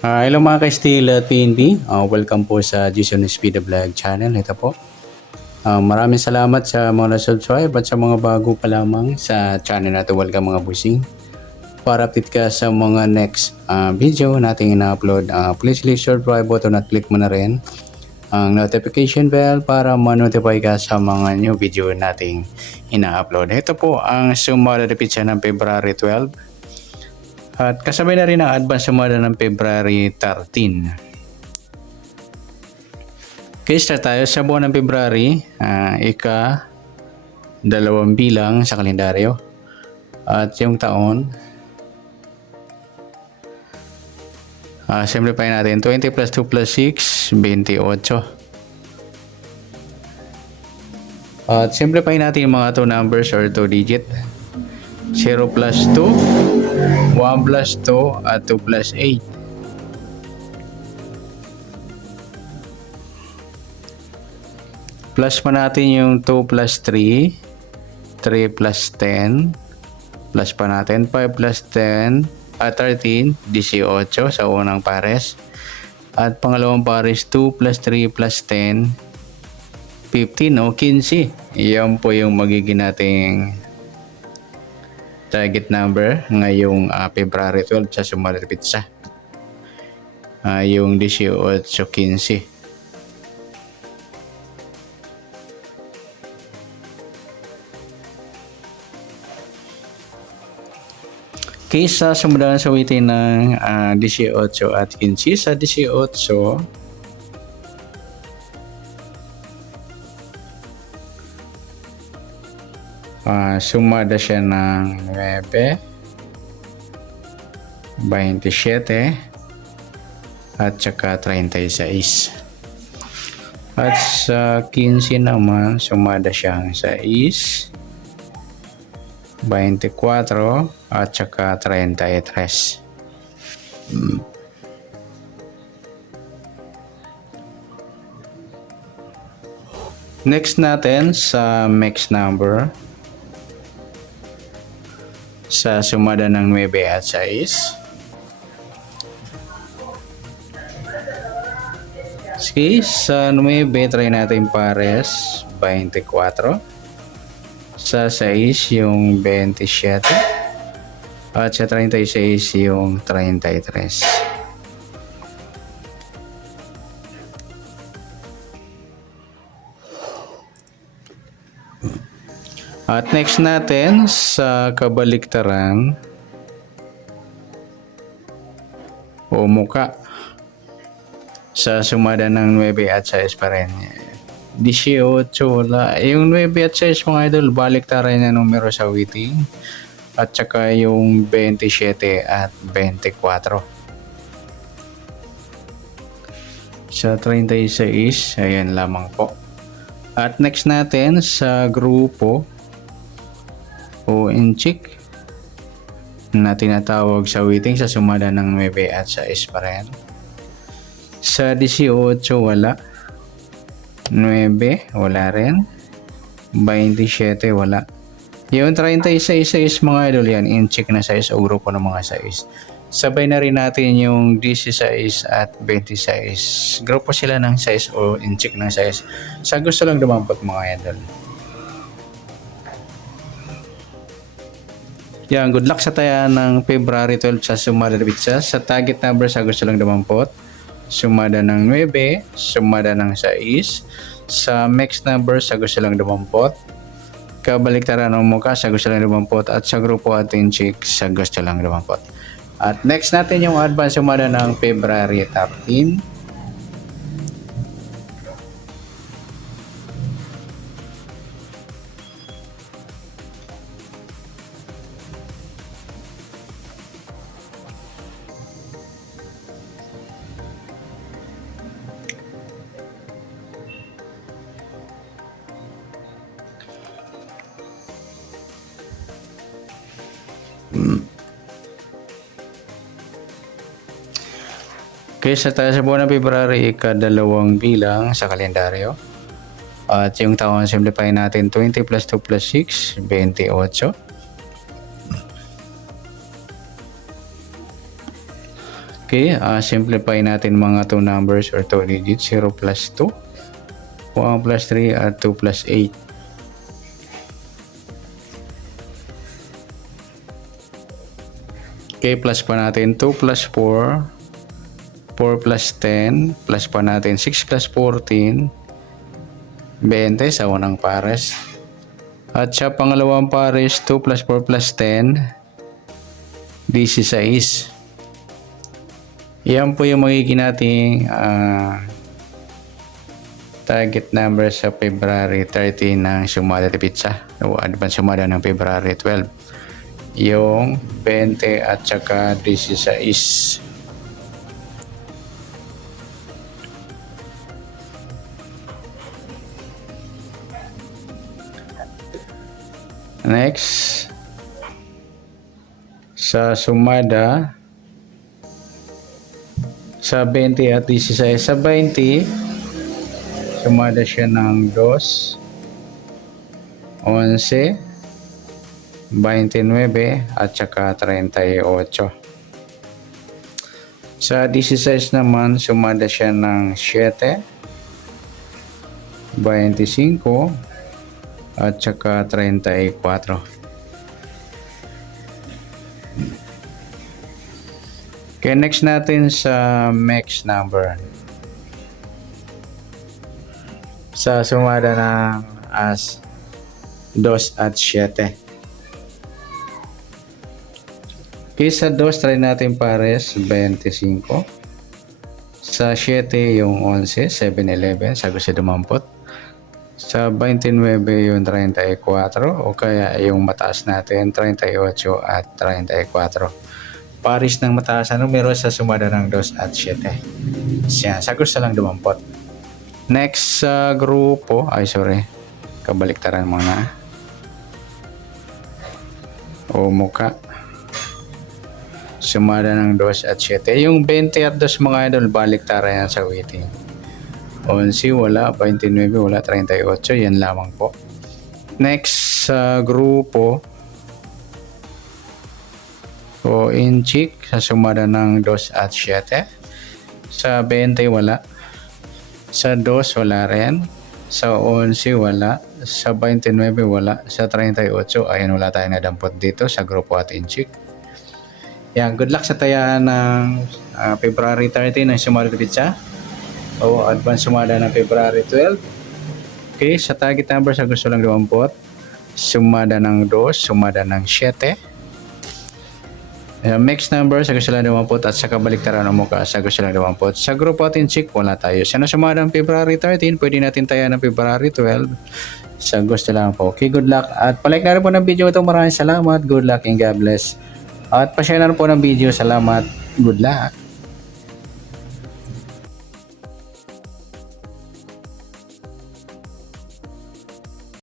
Hello mga ka-Steel at PNP. Welcome po sa Jason Speed Vlog channel. Ito po. Maraming salamat sa mga subscribe at sa mga bago pa lamang sa channel natin. Welcome mga busing. Para update ka sa mga next video nating ina-upload, please click subscribe button at click mo na rin ang notification bell para ma-notify ka sa mga new video nating ina-upload. Ito po ang summa repeat siya ng February 12. At kasabay na rin ang advance sumada ng February 13. Okay, start tayo sa buwan ng February, ika-2 bilang sa kalendaryo. At yung taon, simplify natin, 20 plus 2 plus 6, 28. At simplify natin yung mga 2 numbers or 2 digit. 0 plus 2, 1 plus 2, at 2 plus 8. Plus pa natin yung 2 plus 3, 3 plus 10, plus pa natin 5 plus 10, at 13, 18 sa unang pares. At pangalawang pares, 2 plus 3 plus 10, 15 o 15. Yan po yung magiging nating target number ngayong February 12 sa Sumal Pizza. Yung 18-15. Kaysa sumunod sa witin ng 18 at 15, sa 18, sumada siya ng 9, 27, at saka 36. At sa 15 naman, sumada siyang 6, 24, at saka 33. Next natin sa mixed number. Sa sumada ng 9 at 6. Sige, sa 9 try natin pares 24. Sa 6 yung 27. At sa 36 yung 33. At next natin sa kabaliktaran o muka sa sumada ng 9 at 6 pa rin. 18 wala. Yung 9 at 6 mga idol, baliktaran na numero sa waiting. At saka yung 27 at 24. Sa 36, ayan lamang po. At next natin sa grupo o inchik na tinatawag sa waiting sa sumada ng 9 at 6 pa rin. Sa 18 wala. 9 wala rin. 27 wala. Yung 36 mga idol yan, inchik na size o grupo ng mga size. Sabay na rin natin yung 16 at 26. Grupo sila ng size o inchik ng size. Sa gusto lang dumampot mga idol. Yan, good luck sa taya ng February 12 sa sumada pizza. Sa target number sa gusto lang dumampot. Sumada ng 9, sumada ng 6. Sa mixed number sa gusto lang dumampot. Kabaliktaran ng muka sa gusto lang dumampot. At sa grupo at inchik sa gusto lang dumampot. At next natin yung advance sumada ng February 13. Kaysa tayo sa buwan ng February, ika-2 bilang sa kalendaryo. At yung taon, simplify natin 20 plus 2 plus 6, 28. Okay, simplify natin mga 2 numbers or 2 digits. 0 plus 2, 1 plus 3 at 2 plus 8. Okay, plus pa natin 2 plus 4, 4 plus 10, plus pa natin 6 plus 14, 20 sa unang pares. At sa pangalawang pares, 2 plus 4 plus 10, 16. Yan po yung magiging nating target number sa February 13 ng Sumada de Pizza o advance sumada ng February 12. Yung 20 at saka 16. Next, sa sumada sa 20 at 16. Sa 20, sumada siya ng 2, 11, 29 at saka 38. Sa 16 naman, sumada siya ng 7, 25 at saka 34. Okay, next natin sa mix number. Sa sumada ng 2 at 7. Okay, sa 2 try natin pares 25. Sa 7 yung 11, 7-11, sa gusto dumampot. Sa 29 yung 34 o kaya yung mataas natin 38 at 34. Paris ng mataas na numero sa sumada ng 2 at 7. Siya, sa gusto lang dumampot. Next sa grupo, kabaliktaran muna. O muka. Sumada ng 2 at 7. Yung 20 at 2 mga idol, baliktaran yan sa waiting. 11 wala, 29 wala, 38. Yan lamang po. Next sa grupo, o inchik sa sumada ng 2 at 7. Sa 20 wala. Sa 2 wala rin. Sa 11 wala. Sa 29 wala. Sa 38 ayan, wala tayong nadampot dito sa grupo at inchik. Yan, good luck sa tayaan ng February 13 ng Sumada de Pizza o advance sumada ng February 12. Okay, sa target number sa gusto lang dumampot, sumada ng 2, sumada ng 7. Mix number sa gusto lang dumampot at sa kabaliktaran ng muka sa gusto lang dumampot. Sa grupo at inchik, wala tayo. Sa nasumada ng February 13, pwede natin tayaan ng February 12 sa gusto lang po. Okay, good luck. At palike na rin po ng video ito. Maraming salamat. Good luck and God bless. At pa-share na rin po ng video. Salamat. Good luck.